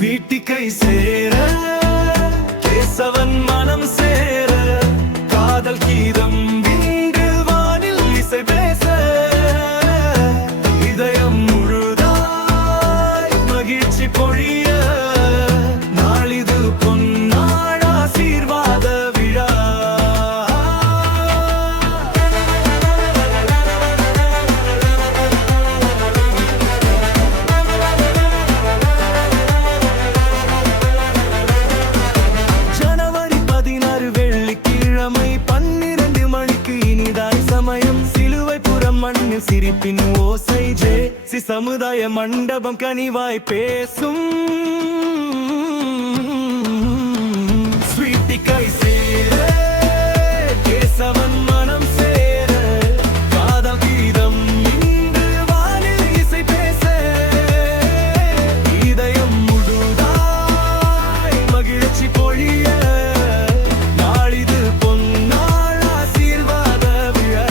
வீட்டிக்கை சேர கேசவன் மனம் சேர காதல் கீதம் விண்டு வானில் இசை பேச இதயம் முழுதாய் மகிழ்ச்சி பொழிய நாளிது பொன்னாள் ஆசீர்வாத விழா. ஜனவரி 16 வெள்ளிக்கிழமை 12 மணிக்கு இனிதாய் சமயம் சிலுவைப்புறம் மண்ணில் சிரிப்பின் ஓசை ஜேசி சமுதாய மண்டபம் கனிவாய் பேசும். வீட்டிக்கை சேர கேசவன் மனம் சேர காதல் கீதம் இன்று வானில் இசை பேச இதயம் முழுதாய் மகிழ்ச்சி பொழிய நாளிது பொன்னாள் ஆசீர்வாத விழா.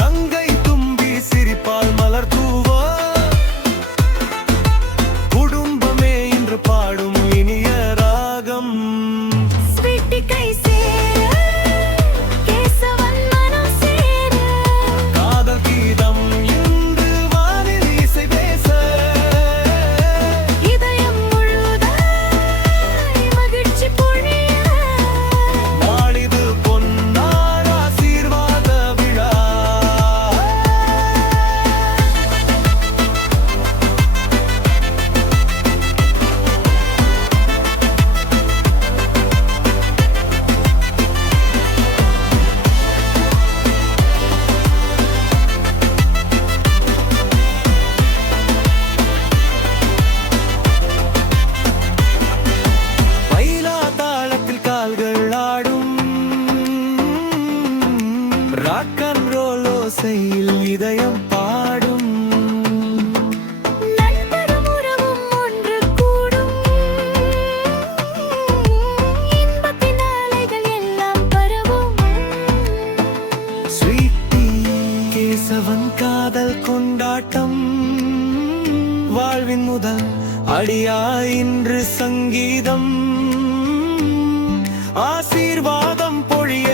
தங்கை தும்பி சிரிப்பால் மலர் தூவ குடும்பமே இன்று பாடும் இனிய ராகம். காதல் கீதம் இன்று வானில் இசை பேச நாளிது பொன்னாள் ஆசீர்வாத விழா. பைலா தாளத்தில் கால்கள் ஆடும் ராக் அண்ட் ரோல் ஓசையில் இதயம் பாடும். ஸ்வீட்டி கேசவன் காதல் கொண்டாட்டம் வாழ்வின் முதல் அடியா இன்று சங்கீதம் ஆசீர்வாதம் பொழிய